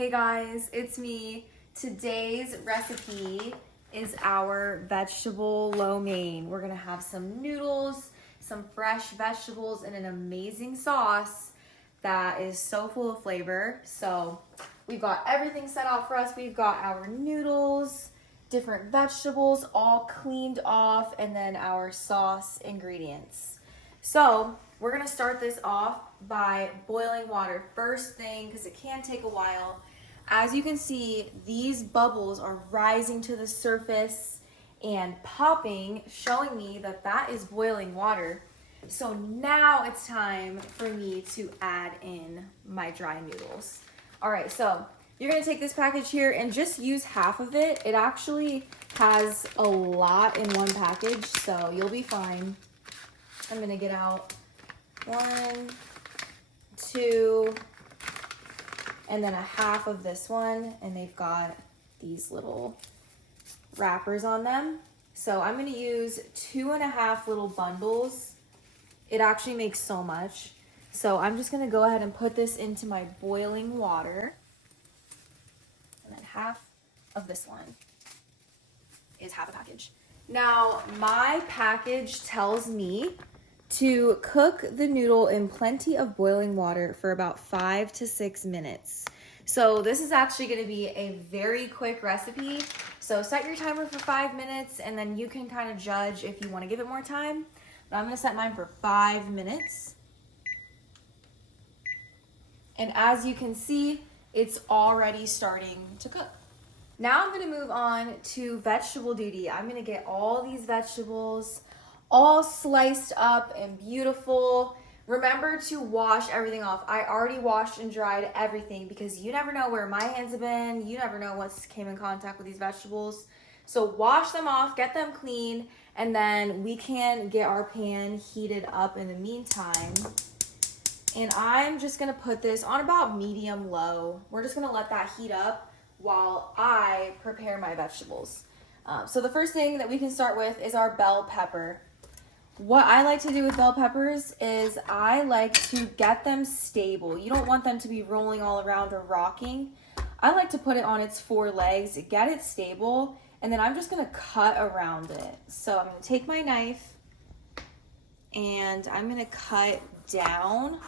Hey guys, it's me. Today's recipe is our vegetable lo mein. We're gonna have some noodles, some fresh vegetables, and an amazing sauce that is so full of flavor. So we've got everything set out for us. We've got our noodles, different vegetables all cleaned off, and then our sauce ingredients. So we're gonna start this off by boiling water first thing because it can take a while. As you can see, these bubbles are rising to the surface and popping, showing me that that is boiling water. So now it's time for me to add in my dry noodles. All right, so you're gonna take this package here and just use half of it. It actually has a lot in one package, so you'll be fine. I'm gonna get out 1, 2, and then a half of this one, and they've got these little wrappers on them. So I'm gonna use 2.5 little bundles. It actually makes so much. So I'm just gonna go ahead and put this into my boiling water. And then half of this one is half a package. Now, my package tells me to cook the noodle in plenty of boiling water for about 5 to 6 minutes. So this is actually gonna be a very quick recipe. So set your timer for 5 minutes and then you can kind of judge if you wanna give it more time. But I'm gonna set mine for 5 minutes. And as you can see, it's already starting to cook. Now I'm gonna move on to vegetable duty. I'm gonna get all these vegetables all sliced up and beautiful. Remember to wash everything off. I already washed and dried everything because you never know where my hands have been. You never know what's came in contact with these vegetables. So wash them off, get them clean, and then we can get our pan heated up in the meantime. And I'm just gonna put this on about medium low. We're just gonna let that heat up while I prepare my vegetables. So the first thing that we can start with is our bell pepper. What I like to do with bell peppers is I like to get them stable. You don't want them to be rolling all around or rocking. I like to put it on its 4 legs, get it stable, and then I'm just gonna cut around it. So I'm gonna take my knife and I'm gonna cut down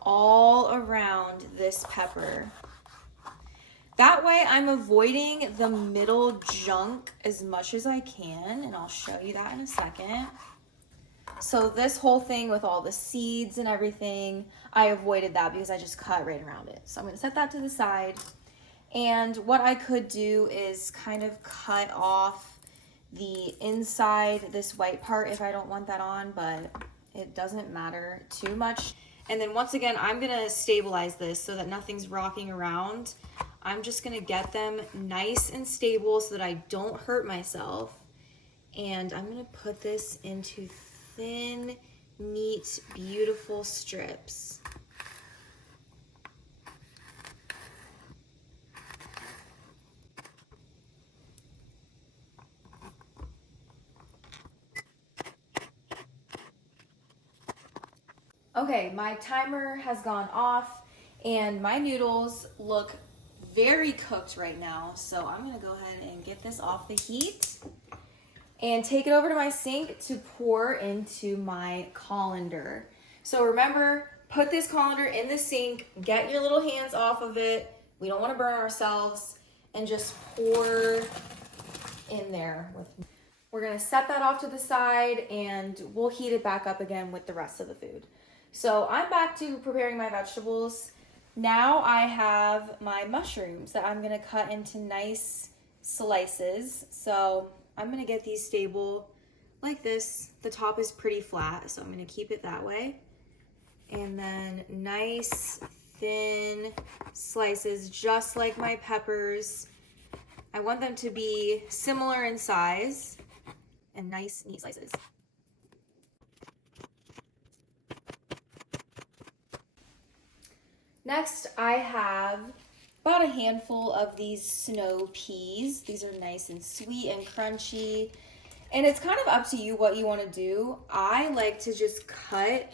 all around this pepper. That way I'm avoiding the middle junk as much as I can, and I'll show you that in a second. So this whole thing with all the seeds and everything, I avoided that because I just cut right around it. So I'm gonna set that to the side. And what I could do is kind of cut off the inside, this white part if I don't want that on, but it doesn't matter too much. And then once again, I'm gonna stabilize this so that nothing's rocking around. I'm just gonna get them nice and stable so that I don't hurt myself. And I'm gonna put this into thin, neat, beautiful strips. Okay, my timer has gone off and my noodles look very cooked right now. So I'm gonna go ahead and get this off the heat and take it over to my sink to pour into my colander. So remember, put this colander in the sink, get your little hands off of it. We don't wanna burn ourselves, and just pour in there. We're gonna set that off to the side and we'll heat it back up again with the rest of the food. So I'm back to preparing my vegetables. Now I have my mushrooms that I'm gonna cut into nice slices. So I'm gonna get these stable like this. The top is pretty flat, so I'm gonna keep it that way. And then nice thin slices, just like my peppers. I want them to be similar in size and nice, neat slices. Next, I have about a handful of these snow peas. These are nice and sweet and crunchy. And it's kind of up to you what you want to do. I like to just cut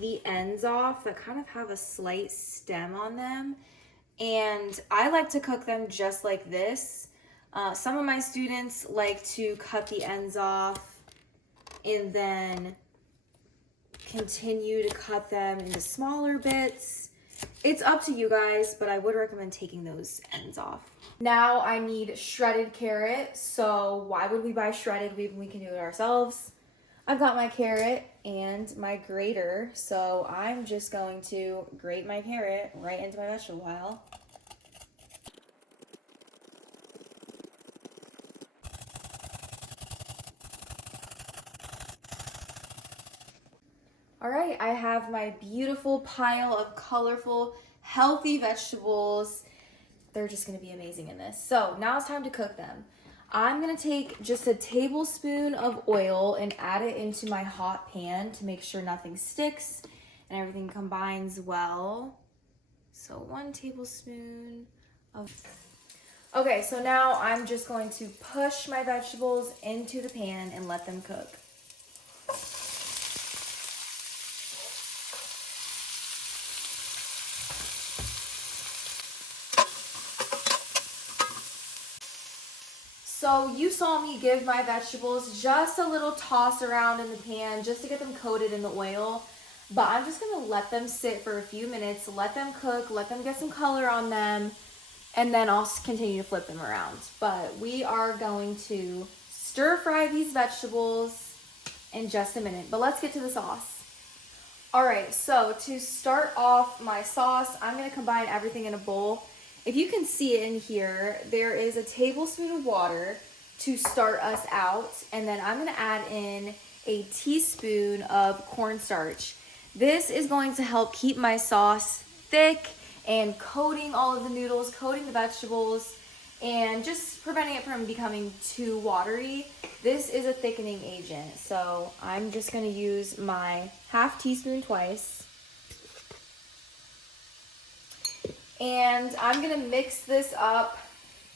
the ends off that kind of have a slight stem on them. And I like to cook them just like this. Some of my students like to cut the ends off and then continue to cut them into smaller bits. It's up to you guys, but I would recommend taking those ends off. Now I need shredded carrot, so why would we buy shredded when we can do it ourselves? I've got my carrot and my grater, so I'm just going to grate my carrot right into my vegetable pile. All right, I have my beautiful pile of colorful, healthy vegetables. They're just gonna be amazing in this. So now it's time to cook them. I'm gonna take just a tablespoon of oil and add it into my hot pan to make sure nothing sticks and everything combines well. So 1 tablespoon of... Okay, so now I'm just going to push my vegetables into the pan and let them cook. So you saw me give my vegetables just a little toss around in the pan just to get them coated in the oil. But I'm just gonna let them sit for a few minutes, let them cook, let them get some color on them, and then I'll continue to flip them around. But we are going to stir fry these vegetables in just a minute. But let's get to the sauce. All right, so to start off my sauce, I'm gonna combine everything in a bowl. If you can see it in here, there is a tablespoon of water to start us out, and then I'm gonna add in a teaspoon of cornstarch. This is going to help keep my sauce thick and coating all of the noodles, coating the vegetables, and just preventing it from becoming too watery. This is a thickening agent, so I'm just gonna use my half teaspoon twice. And I'm gonna mix this up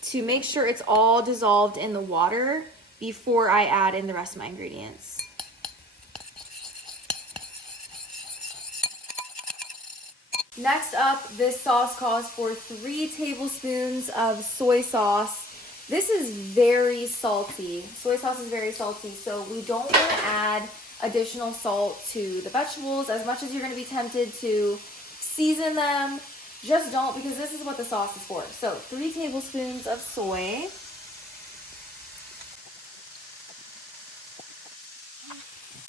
to make sure it's all dissolved in the water before I add in the rest of my ingredients. Next up, this sauce calls for 3 tablespoons of soy sauce. This is very salty. Soy sauce is very salty, so we don't want to add additional salt to the vegetables. As much as you're going to be tempted to season them, just don't, because this is what the sauce is for. So 3 tablespoons of soy.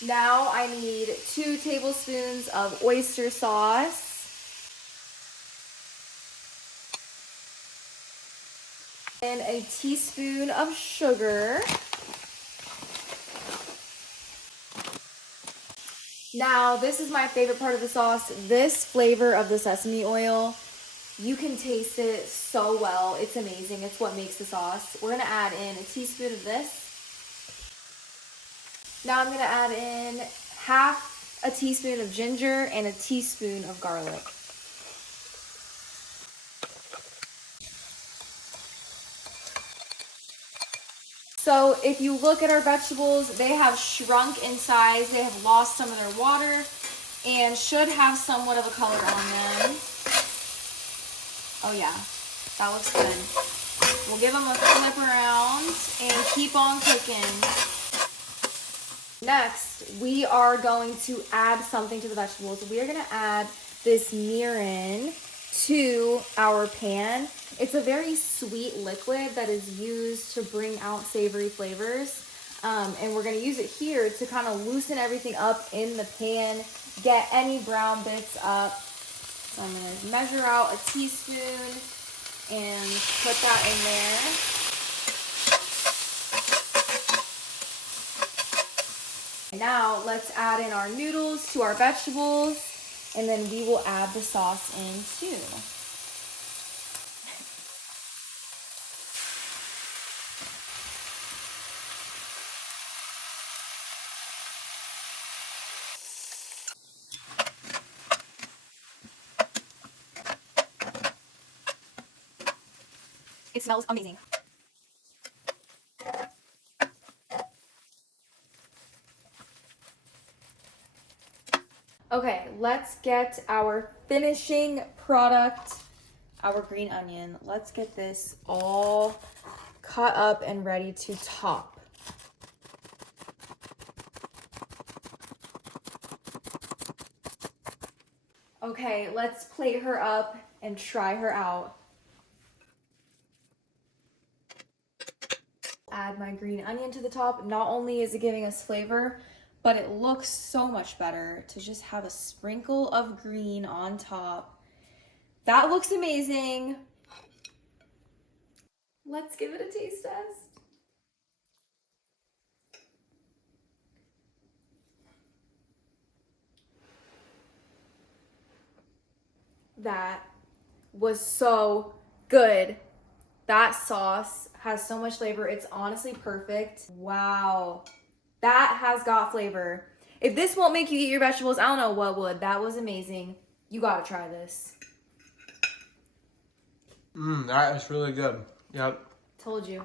Now I need 2 tablespoons of oyster sauce. And a teaspoon of sugar. Now, this is my favorite part of the sauce. This flavor of the sesame oil, you can taste it so well. It's amazing. It's what makes the sauce. We're gonna add in a teaspoon of this. Now I'm gonna add in half a teaspoon of ginger and a teaspoon of garlic. So if you look at our vegetables, they have shrunk in size. They have lost some of their water and should have somewhat of a color on them. Oh yeah, that looks good. We'll give them a flip around and keep on cooking. Next, we are going to add something to the vegetables. We are gonna add this mirin to our pan. It's a very sweet liquid that is used to bring out savory flavors. And we're gonna use it here to kind of loosen everything up in the pan, get any brown bits up. So I'm gonna measure out a teaspoon and put that in there. Now let's add in our noodles to our vegetables, and then we will add the sauce in too. It smells amazing. Okay, let's get our finishing product our green onion. Let's get this all cut up and ready to top. Okay, let's plate her up and try her out. Add my green onion to the top. Not only is it giving us flavor, but it looks so much better to just have a sprinkle of green on top. That looks amazing. Let's give it a taste test. That was so good. That sauce has so much flavor. It's honestly perfect. Wow. That has got flavor. If this won't make you eat your vegetables, I don't know what would. That was amazing. You gotta try this. That is really good. Yep. Told you.